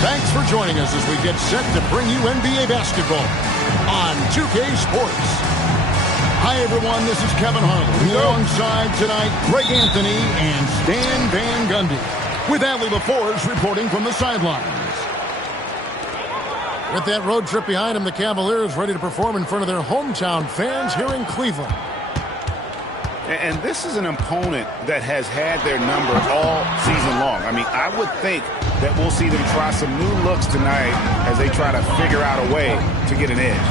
Thanks for joining us as we get set to bring you NBA basketball on 2K Sports. Hi, everyone. This is Kevin Harlan. Alongside tonight, Greg Anthony and Stan Van Gundy, with Allie LaForge reporting from the sidelines. With that road trip behind him, the Cavaliers ready to perform in front of their hometown fans here in Cleveland. And this is an opponent that has had their number all season long. I mean, I would think that we'll see them try some new looks tonight as they try to figure out a way to get an edge.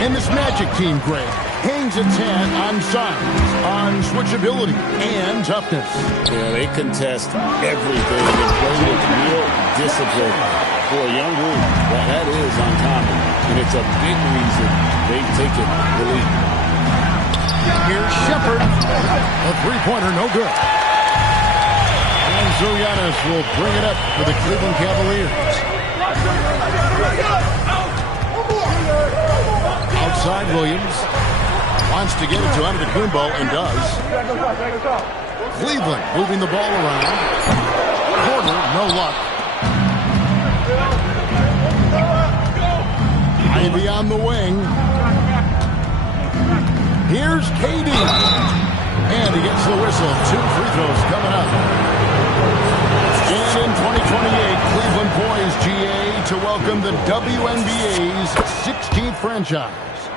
And this Magic team, Greg, hangs its hat on size, on switchability, and toughness. Yeah, they contest everything and play with real discipline. For a young group, that is uncommon, and it's a big reason they've taken the lead. Here's Shepard. A three-pointer, no good. And Giannis will bring it up for the Cleveland Cavaliers. Outside, Williams wants to get it to Antetokounmpo and does. Cleveland moving the ball around. Porter, no luck. Ivy on the wing. Here's KD. And he gets the whistle. 2 free throws coming up. And in 2028, Cleveland poised, GA, to welcome the WNBA's 16th franchise.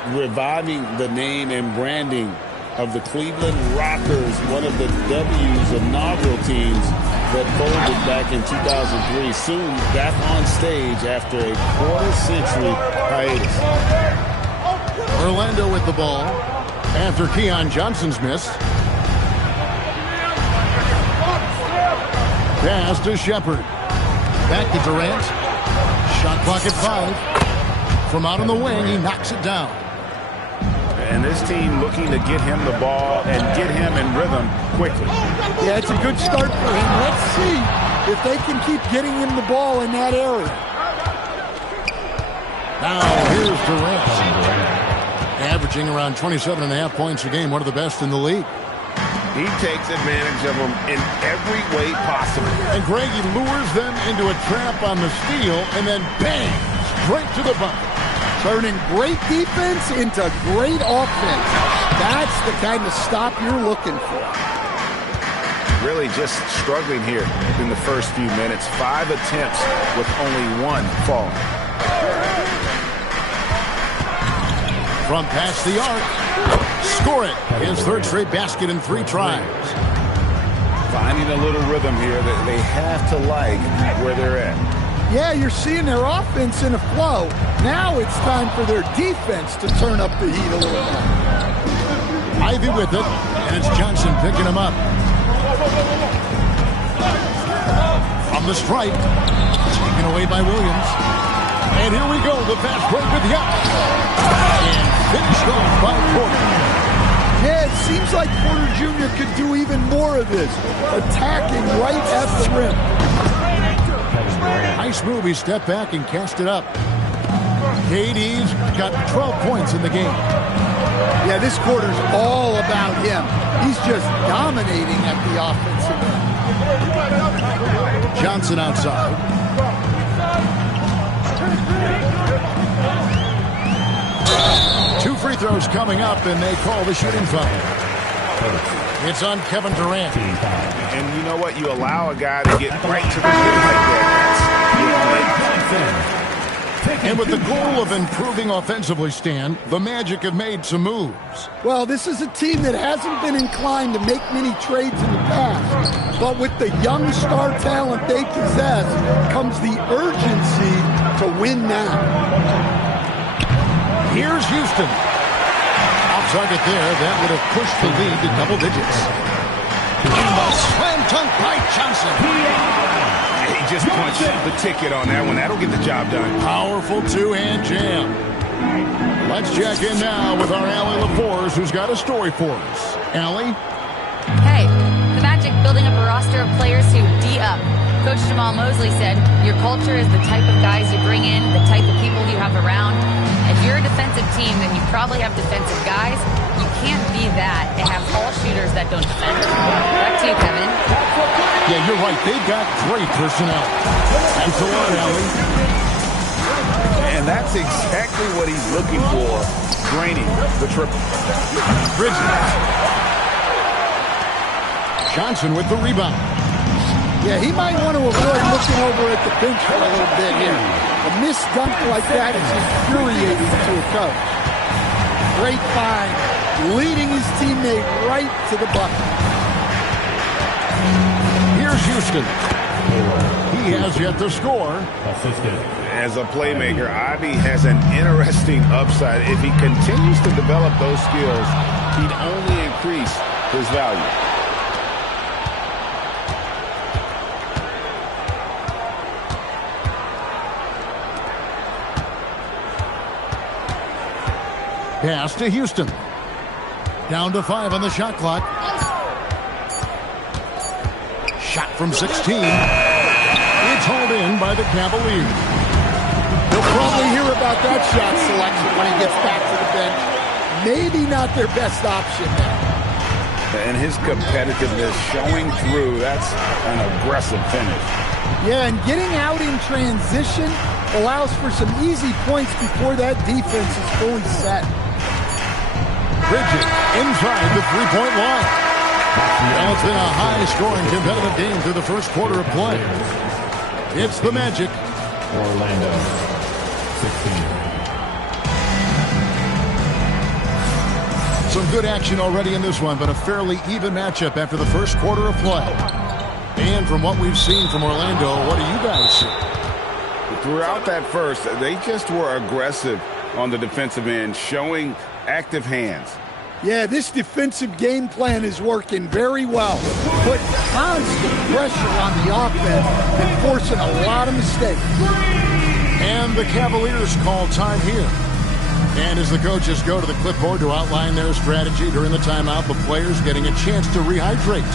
Reviving the name and branding of the Cleveland Rockers, one of the W's inaugural teams that folded back in 2003. Soon back on stage after a quarter-century hiatus. Orlando with the ball after Keon Johnson's miss. Pass to Shepard. Back to Durant. Shot clock at 5. From out on the wing, he knocks it down. And this team looking to get him the ball and get him in rhythm quickly. Yeah, it's a good start for him. Let's see if they can keep getting him the ball in that area. Now here's Durant. Averaging around 27.5 points a game, one of the best in the league. He takes advantage of them in every way possible. And Greg, he lures them into a trap on the steal and then bang, straight to the bucket. Turning great defense into great offense. That's the kind of stop you're looking for. Really just struggling here in the first few minutes. 5 attempts with only 1 fall. From past the arc. Score it. His third straight basket in 3 tries. Finding a little rhythm here that they have to like where they're at. Yeah, you're seeing their offense in a flow. Now it's time for their defense to turn up the heat a little bit. Ivy with it, and it's Johnson picking him up. From the stripe, taken away by Williams. And here we go, the fast break with Young. And finished off by Porter. Yeah, it seems like Porter Jr. could do even more of this, attacking right at the rim. Nice move. He stepped back and cast it up. KD's got 12 points in the game. Yeah, this quarter's all about him. He's just dominating at the offensive end. Johnson outside. Two free throws coming up, and they call the shooting foul. It's on Kevin Durant. And you know what? You allow a guy to get right to the rim like that. And with the goal of improving offensively, Stan, the Magic have made some moves. Well, this is a team that hasn't been inclined to make many trades in the past. But with the young star talent they possess comes the urgency to win now. Here's Houston. Off target there. That would have pushed the lead to double digits. Slam dunk by Johnson. He just punched the ticket on that one. That'll get the job done. Powerful two-hand jam. Let's check in now with our Allie LaForge, who's got a story for us. Allie? Hey, the Magic building up a roster of players who D-up. Coach Jamal Mosley said, your culture is the type of guys you bring in, the type of people you have around. If you're a defensive team, then you probably have defensive guys. You can't be that and have all shooters that don't defend. Back to you, Kevin. Yeah, you're right. They've got great personnel. Thanks a lot, Allie. And that's exactly what he's looking for, draining the triple. Bridges. Johnson with the rebound. Yeah, he might want to avoid looking over at the bench for a little bit here. A missed dunk like that is infuriating to a coach. Great find, leading his teammate right to the bucket. Here's Houston. He has yet to score. As a playmaker, Ivy has an interesting upside. If he continues to develop those skills, he'd only increase his value. Pass to Houston. Down to 5 on the shot clock. Shot from 16. It's hauled in by the Cavaliers. He'll probably hear about that shot selection when he gets back to the bench. Maybe not their best option there. And his competitiveness showing through. That's an aggressive finish. Yeah, and getting out in transition allows for some easy points before that defense is fully set. Bridges inside the three-point line. Well, it's been a high-scoring competitive game through the first quarter of play. It's the Magic. Orlando, 16. Some good action already in this one, but a fairly even matchup after the first quarter of play. And from what we've seen from Orlando, what do you guys see? Throughout that first, they just were aggressive on the defensive end, showing active hands. Yeah, this defensive game plan is working very well. Put constant pressure on the offense and forcing a lot of mistakes. And the Cavaliers call time here. And as the coaches go to the clipboard to outline their strategy during the timeout, the players getting a chance to rehydrate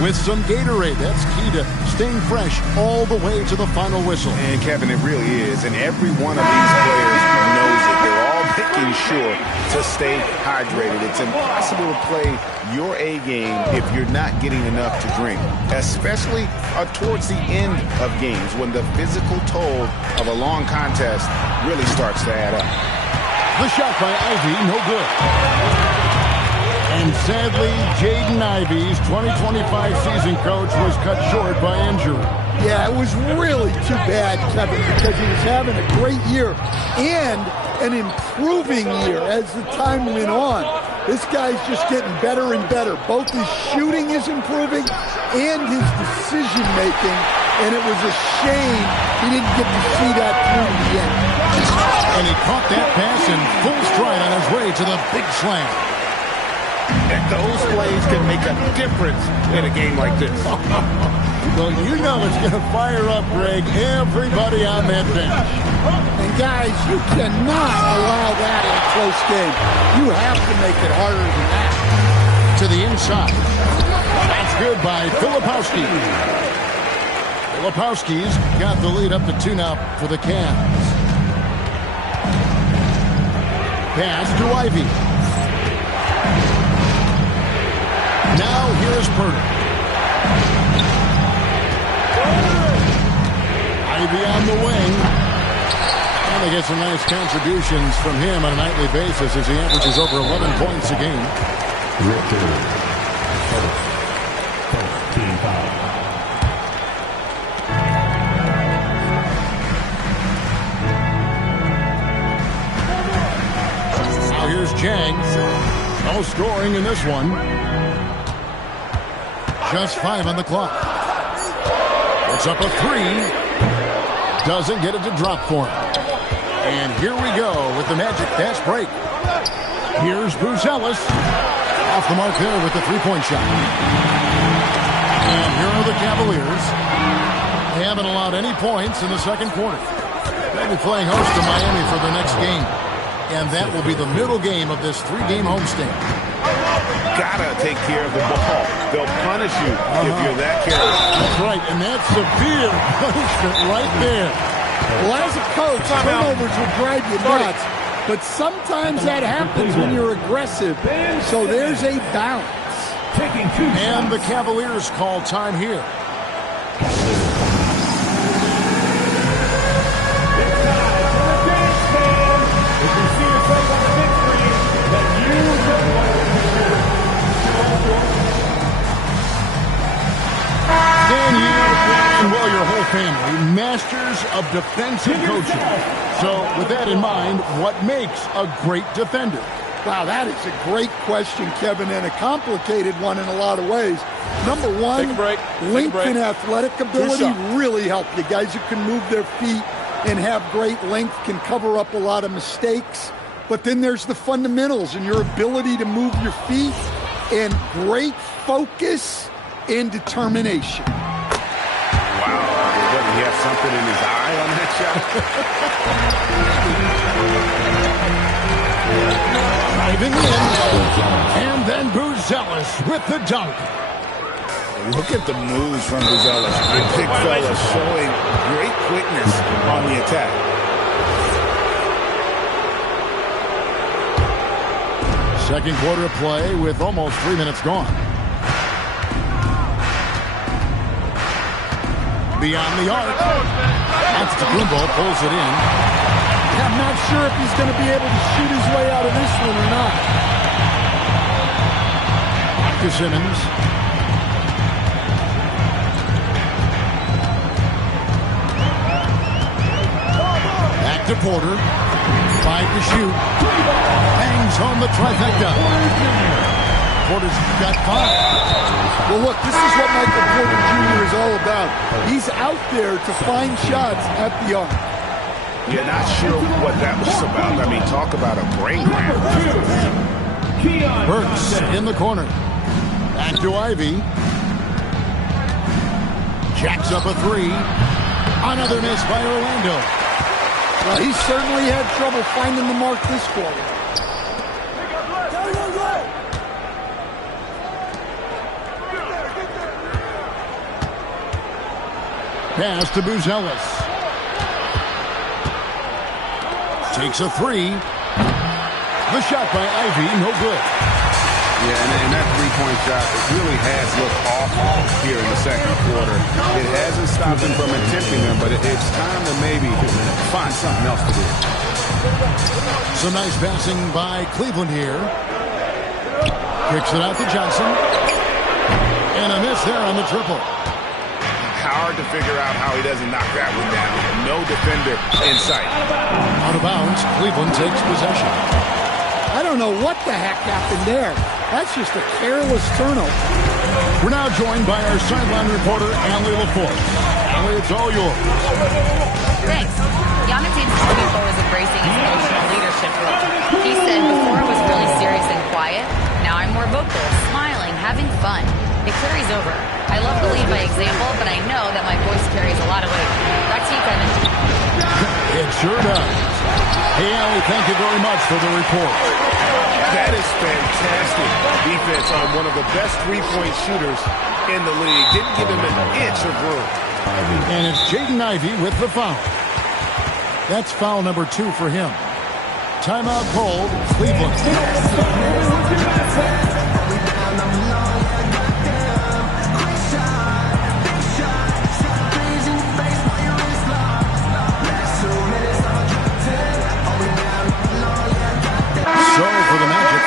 with some Gatorade. That's key to staying fresh all the way to the final whistle. And Kevin, it really is. And every one of these players knows it. They're all making sure to stay hydrated. It's impossible to play your A game if you're not getting enough to drink, especially towards the end of games when the physical toll of a long contest really starts to add up. The shot by Ivy, no good. And sadly, Jaden Ivey's 2025 season coach was cut short by injury. Yeah, it was really too bad, Kevin, because he was having a great year and an improving year as the time went on. This guy's just getting better and better. Both his shooting is improving and his decision-making, and it was a shame he didn't get to see that through the end. And he caught that pass in full stride on his way to the big slam. And those plays can make a difference in a game like this. Well, you know it's going to fire up, Greg, everybody on that bench. And guys, you cannot allow that in a close game. You have to make it harder than that. To the inside. That's good by Filipowski. Filipowski's got the lead up to 2 now for the Cavs. Pass to Ivy. Now here's Purdy. Ivy on the wing. And they get some nice contributions from him on a nightly basis as he averages over 11 points a game. Richter, 13 foul. Now here's Jang. No scoring in this one. Just 5 on the clock. Puts up a 3. Doesn't get it to drop for him. And here we go with the Magic fast break. Here's Bruce Ellis. Off the mark there with the three-point shot. And here are the Cavaliers. They haven't allowed any points in the second quarter. They'll be playing host to Miami for their next game. And that will be the middle game of this 3-game homestand. Gotta take care of the ball. They'll punish you if you're that careless. That's right, and that's severe punishment right there. Well, as a coach, turnovers will drive you nuts, but sometimes that happens when you're aggressive, so there's a balance. And the Cavaliers call time here. Dan, you and well, your whole family, masters of defensive coaching. So with that in mind, what makes a great defender? Wow, that is a great question, Kevin, and a complicated one in a lot of ways. Number one, length and athletic ability really help you. Guys who can move their feet and have great length can cover up a lot of mistakes. But then there's the fundamentals and your ability to move your feet and great focus and determination. Wow, does he have something in his eye on that shot? Driving in, and then Buzelis with the dunk. Look at the moves from Buzelis. Big fella showing great quickness on the attack. Second quarter of play with almost 3 minutes gone. Beyond the arc. Antetokounmpo pulls it in. I'm not sure if he's going to be able to shoot his way out of this one or not. To Simmons. Back to Porter. 5 to shoot. Hangs home the trifecta. Porter's got 5. Well, look, this is what Michael Porter Jr. is all about. He's out there to find shots at the arc. Yeah, not sure what that was about. I mean, talk about a brain cramp. Burks in the corner. Back to Ivy. Jacks up a 3. Another miss by Orlando. Well, he certainly had trouble finding the mark this quarter. Pass to Buzelis. Takes a 3. The shot by Ivy, no good. Yeah, and that three-point shot, it really has looked awful here in the second quarter. It hasn't stopped him from attempting them, but it's time to maybe find something else to do. Some nice passing by Cleveland here. Kicks it out to Johnson. And a miss there on the triple. Hard to figure out how he doesn't knock that one down. No defender in sight. Out of bounds, Cleveland takes possession. I don't know what the heck happened there. That's just a careless turnover. We're now joined by our sideline reporter, Allie LaForce. Allie, it's all yours. Thanks. Giannis Antetokounmpo is embracing his emotional leadership role. He said, before I was really serious and quiet, now I'm more vocal, smiling, having fun. It carries over. I love to lead by example, but I know that my voice carries a lot of weight. Back to you, Kevin. It sure does. Hey, Allie, thank you very much for the report. That is fantastic defense on one of the best three-point shooters in the league. Didn't give him an inch of room. And it's Jaden Ivey with the foul. That's foul number 2 for him. Timeout called, Cleveland. So for the Magic.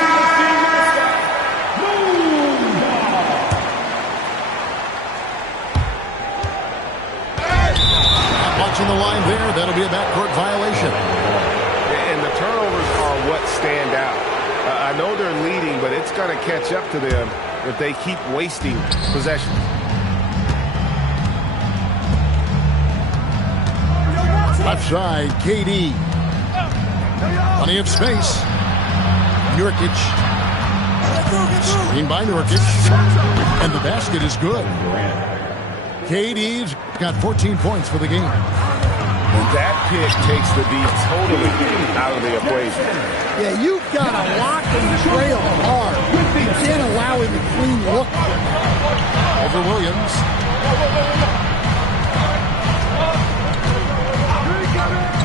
Watching the line there, that'll be a backcourt violation. And the turnovers are what stand out. I know they're leading, but it's going to catch up to them if they keep wasting possession. Left side, KD. Plenty of space. Nurkic. Screen by Nurkic. And the basket is good. KD's got 14 points for the game. And that pick takes the D totally out of the equation. Yeah, you've got to lock and trail hard. You can't allow him to clean look. Over Williams.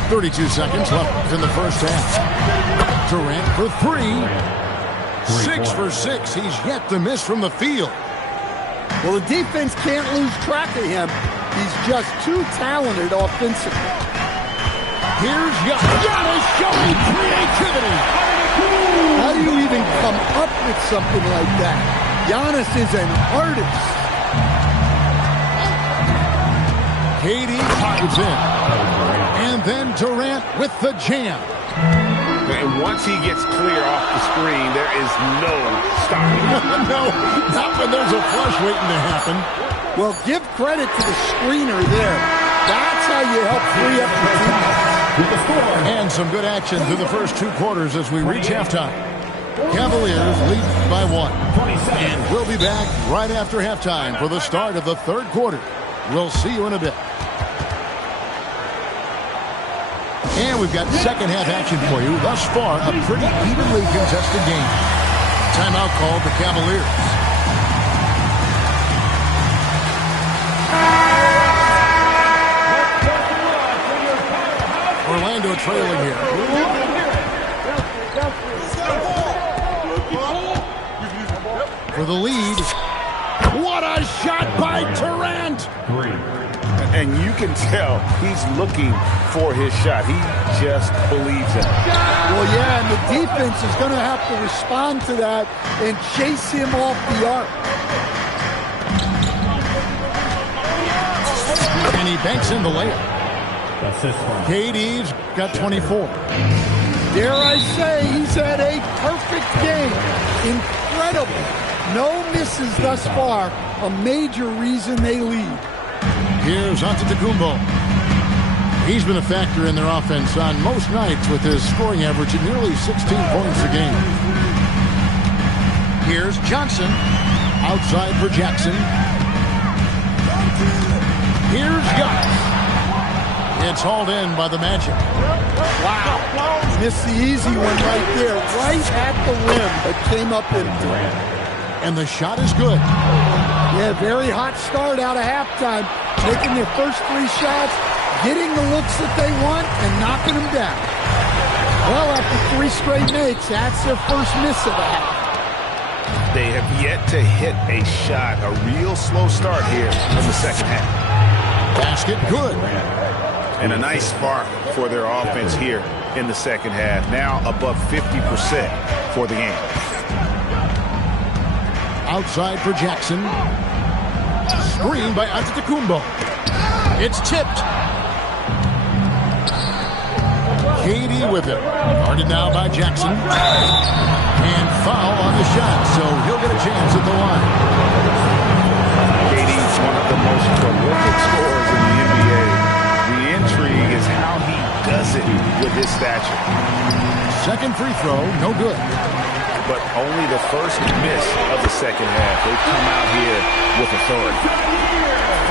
.32 seconds left in the first half. Durant for 3. 6 for 6. He's yet to miss from the field. Well, the defense can't lose track of him. He's just too talented offensively. Here's Giannis showing creativity. How do you even come up with something like that? Giannis is an artist. KD drives in. And then Durant with the jam. And once he gets clear off the screen, there is no stopping him. No, not when there's a flush waiting to happen. Well, give credit to the screener there. That's how you help free up the team. And some good action through the first 2 quarters as we reach halftime. Cavaliers lead by 1. And we'll be back right after halftime for the start of the 3rd quarter. We'll see you in a bit. And we've got second half action for you. Thus far, a pretty evenly contested game. Timeout called the Cavaliers. Orlando trailing here. For the lead. What a shot by Durant! And you can tell he's looking for his shot. He just believes in it. Well, yeah, and the defense is going to have to respond to that and chase him off the arc. And he banks in the layup. KD's got 24. Dare I say, he's had a perfect game. Incredible. No misses thus far. A major reason they lead. Here's Antetokounmpo. He's been a factor in their offense on most nights with his scoring average at nearly 16 points a game. Here's Johnson. Outside for Jackson. Here's Giannis. It's hauled in by the Magic. Wow. Missed the easy one right there. Right at the rim, but came up empty. And the shot is good. Yeah, very hot start out of halftime. Taking their first 3 shots, getting the looks that they want, and knocking them down. Well, after 3 straight makes, that's their first miss of the half. They have yet to hit a shot, a real slow start here in the second half. Basket good. And a nice spark for their offense here in the second half. Now above 50% for the game. Outside for Jackson. Screen by Antetokounmpo. It's tipped. KD with it. Guarded now by Jackson. And foul on the shot, so he'll get a chance at the line. KD's one of the most prolific scorers in the NBA. The intrigue is how he does it with his stature. Second free throw, no good. But only the first miss of the second half. They come out here with authority.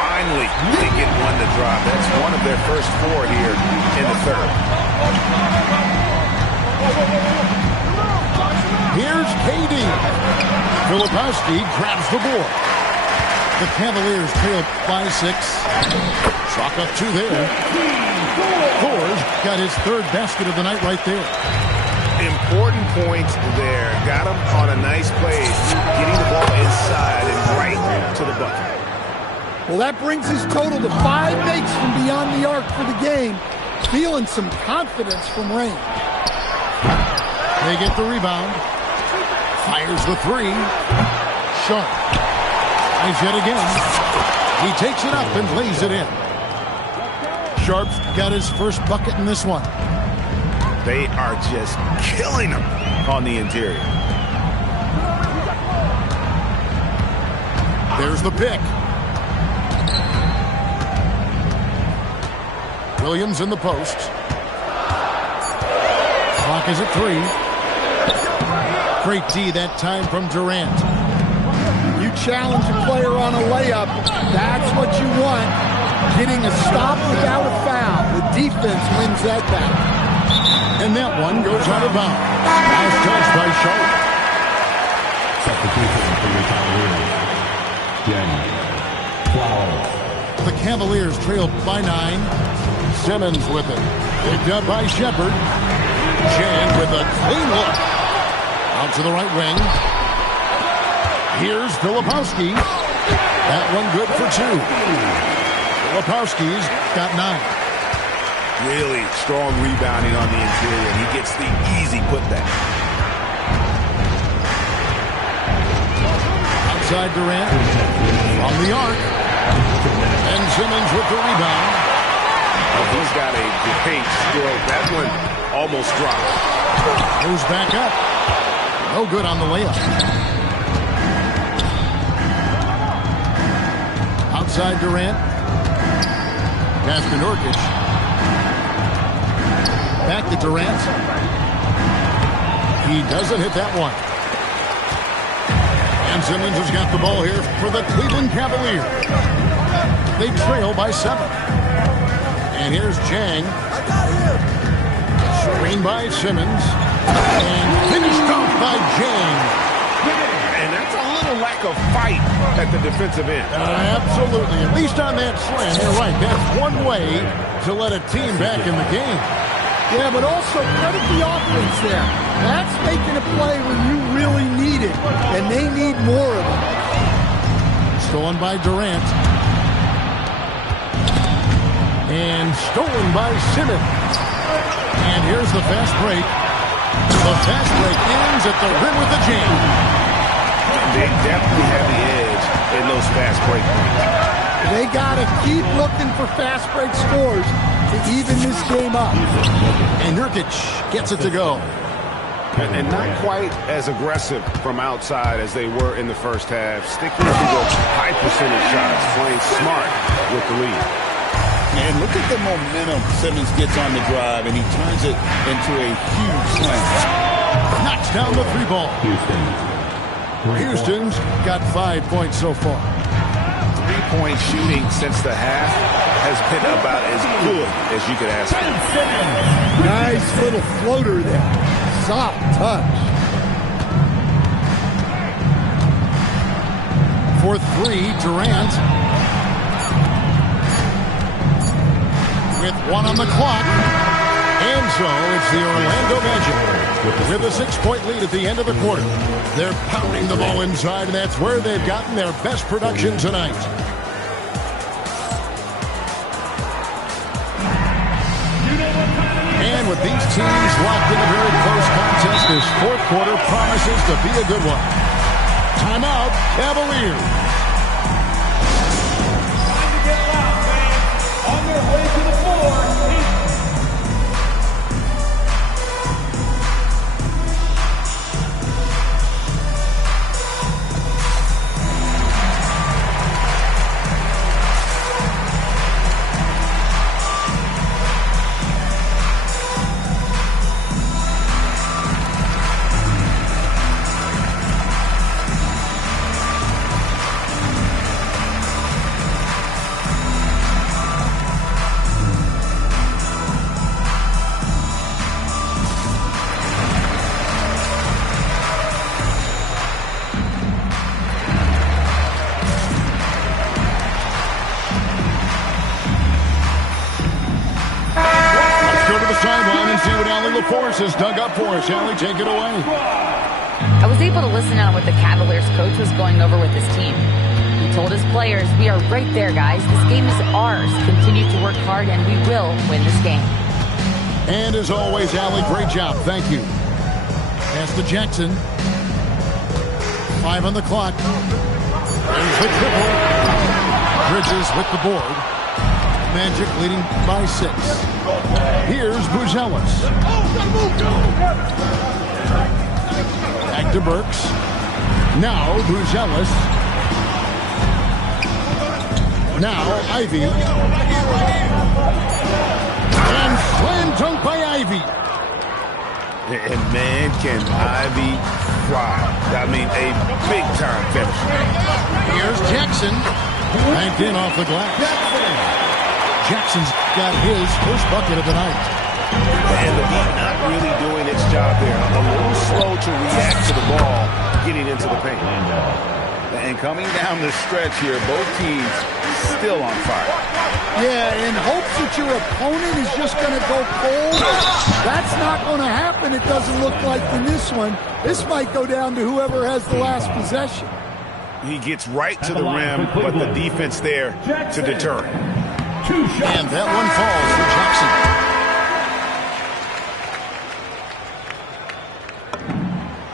Finally, they get one to drop. That's one of their first 4 here in the third. Here's KD. Filipowski grabs the board. The Cavaliers trail by 6. Chalk up 2 there. Thor's got his 3rd basket of the night right there. Important points there. Got him on a nice play, getting the ball inside and right to the bucket. Well, that brings his total to 5 makes from beyond the arc for the game. Feeling some confidence from range. They get the rebound. Fires the 3. Sharp. Tries yet again. He takes it up and lays it in. Sharp's got his first bucket in this one. They are just killing them on the interior. There's the pick. Williams in the post. Clock is at 3. Great D that time from Durant. You challenge a player on a layup, that's what you want. Getting a stop without a foul. The defense wins that battle. And that one goes out of bounds. Nice touch by Sharp. Substitution for the Cavaliers. James Flowers. The Cavaliers trail by 9. Simmons with it. Picked up by Shepard. Jan with a clean look. Out to the right wing. Here's Filipowski. That one good for 2. Lipowski's got 9. Really strong rebounding on the interior. He gets the easy putback. Outside Durant. From the arc. And Simmons with the rebound. Oh, he's got a great stroke. That one almost dropped. Moves back up. No good on the layup. Outside Durant. Pass to Nurkic. Back to Durant. He doesn't hit that one. And Simmons has got the ball here for the Cleveland Cavaliers. They trail by 7. And here's Jang. Screen by Simmons. And finished off by Jang. And that's a little lack of fight at the defensive end. Absolutely. At least on that slam. You're right. That's one way to let a team back in the game. Yeah, but also credit the offense there. That's making a play when you really need it, and they need more of it. Stolen by Durant. And stolen by Simmons. And here's the fast break. The fast break ends at the rim with the jam. They definitely have the edge in those fast break points. They got to keep looking for fast break scores to even this game up. And Nurkic gets it to go. And not quite as aggressive from outside as they were in the first half. Sticking to the high percentage shots, playing smart with the lead. And look at the momentum Simmons gets on the drive, and he turns it into a huge slam. Knocks down the 3 ball. Houston's got 5 points so far. 3-point shooting since the half has been about as good as you could ask for. Nice little floater there. Soft touch. For 3, Durant. With 1 on the clock. And so it's the Orlando Magic with a 6-point lead at the end of the quarter. They're pounding the ball inside, and that's where they've gotten their best production tonight. And with these teams locked in a very close contest, this fourth quarter promises to be a good one. Timeout, Cavaliers. Time to get loud, man. On their way to the floor. Has dug up for us. Allie, take it away. I was able to listen in on what the Cavaliers coach was going over with his team. He told his players, we are right there, guys. This game is ours. Continue to work hard, and we will win this game. And as always, Allie, great job. Thank you. Pass to Jackson. 5 on the clock. There's the triple. Bridges with the board. Magic leading by 6. Here's Buzelis. Back to Burks. Now Buzelis. Now Ivy. And slam dunk by Ivy. And man, can Ivy fly. I mean, a big-time finish. Here's Jackson. Banked in off the glass. Jackson's got his first bucket of the night. And the Heat not really doing its job there. A little slow to react to the ball getting into the paint. And coming down the stretch here, both teams still on fire. Yeah, in hopes that your opponent is just going to go cold. That's not going to happen, it doesn't look like in this one. This might go down to whoever has the last possession. He gets right to the rim, but the defense there to deter him. 2 shots. And that one falls for Jackson.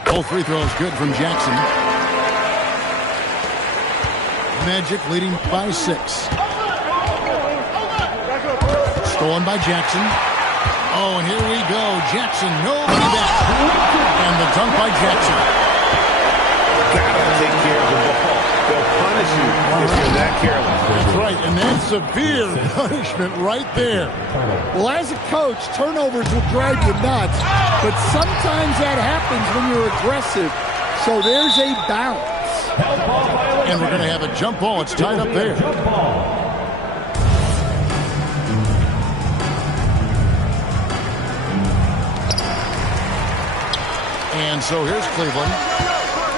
Both free throws good from Jackson. Magic leading by 6. Stolen by Jackson. Oh, and here we go. Jackson, nobody back. And the dunk by Jackson. Gotta take care of the ball. They'll punish you if you're that careless. That's right, and that's severe punishment right there. Well, as a coach, turnovers will drive you nuts, but sometimes that happens when you're aggressive. So there's a balance. And we're going to have a jump ball. It's tied up there. And so here's Cleveland.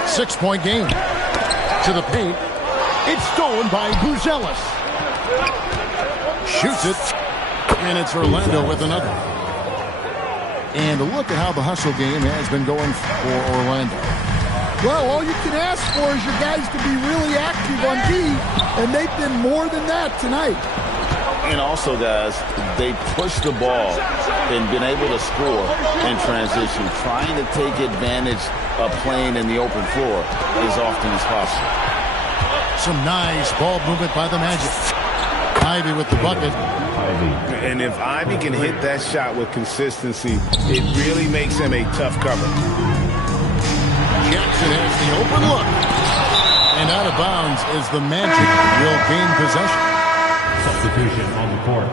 6-point game. To the paint. It's stolen by Buzelis. Shoots it. And it's Orlando with another. And look at how the hustle game has been going for Orlando. Well, all you can ask for is your guys to be really active on D, and they've been more than that tonight. And also, guys, they push the ball and been able to score in transition, trying to take advantage of playing in the open floor as often as possible. Some nice ball movement by the Magic. Ivy with the bucket. And if Ivy can hit that shot with consistency, it really makes him a tough cover. Jackson has the open look. And out of bounds is the Magic will gain possession. Substitution on the court.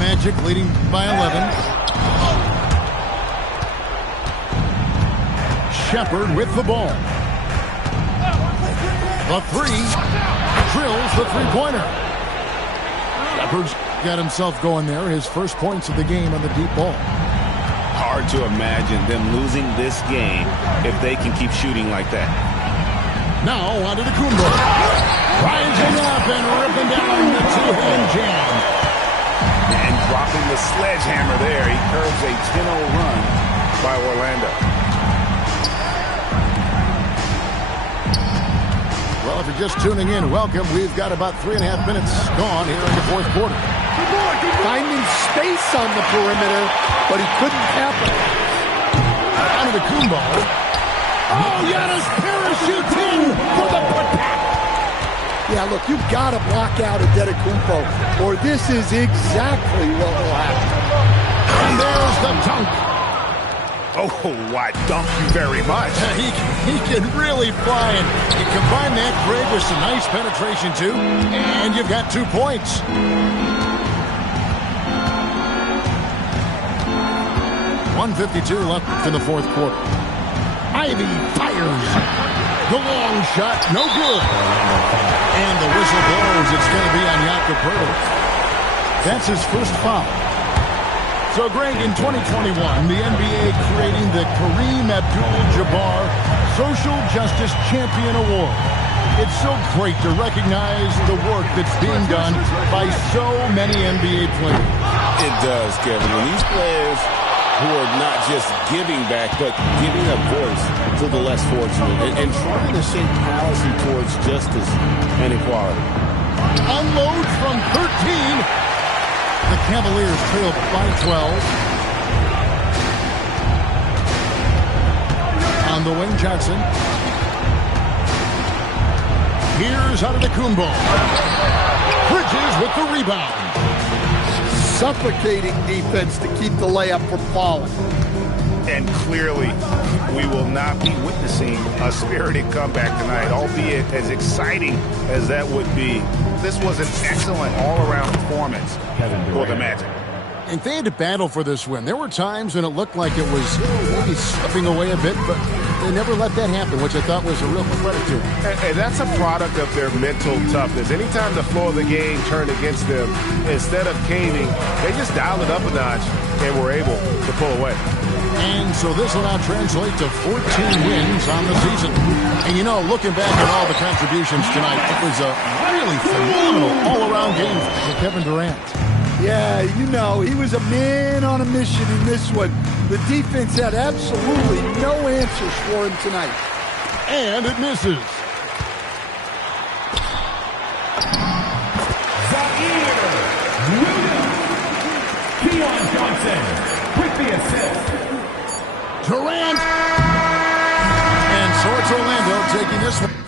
Magic leading by 11. Shepard with the ball. The 3. Drills the three-pointer. Shepard's got himself going there. His first points of the game on the deep ball. Hard to imagine them losing this game if they can keep shooting like that. Now onto the Kumbo. Rising up and ripping down the two-hand jam. And dropping the sledgehammer there. He curves a 10-0 run by Orlando. Well, if you're just tuning in, welcome. We've got about 3.5 minutes gone here in the fourth quarter. Finding space on the perimeter, but he couldn't capitalize. Onto the Kumbo. Oh, Giannis parachutes in for the putback. Yeah, look, you've got to block out Antetokounmpo, or this is exactly what will happen. And there's the dunk. Oh, I dunk you very much. He can really fly, and you combine that, Greg, with some nice penetration, too, and you've got 2 points. .152 left in the fourth quarter. Ivy fires. The long shot, no good. And the whistle blows. It's going to be on Jakob Poeltl. That's his first foul. So, Greg, in 2021, the NBA creating the Kareem Abdul-Jabbar Social Justice Champion Award. It's so great to recognize the work that's being done by so many NBA players. It does, Kevin. When these players who are not just giving back, but giving a voice to the less fortunate and trying to shape policy towards justice and equality. Unloads from 13. The Cavaliers trail by 12. On the wing, Jackson. Here's Antetokounmpo. Bridges with the rebound. Suffocating defense to keep the layup from falling. And clearly, we will not be witnessing a spirited comeback tonight, albeit as exciting as that would be. This was an excellent all-around performance for the Magic. And they had to battle for this win. There were times when it looked like it was maybe slipping away a bit, but they never let that happen, which I thought was a real credit to them. And that's a product of their mental toughness. Anytime the flow of the game turned against them, instead of caving, they just dialed it up a notch and were able to pull away. And so this will now translate to 14 wins on the season. And, you know, looking back at all the contributions tonight, it was a really phenomenal all-around game for Kevin Durant. Yeah, you know, he was a man on a mission in this one. The defense had absolutely no answers for him tonight. And it misses. Keon Johnson with the assist. Durant. And so it's Orlando taking this one.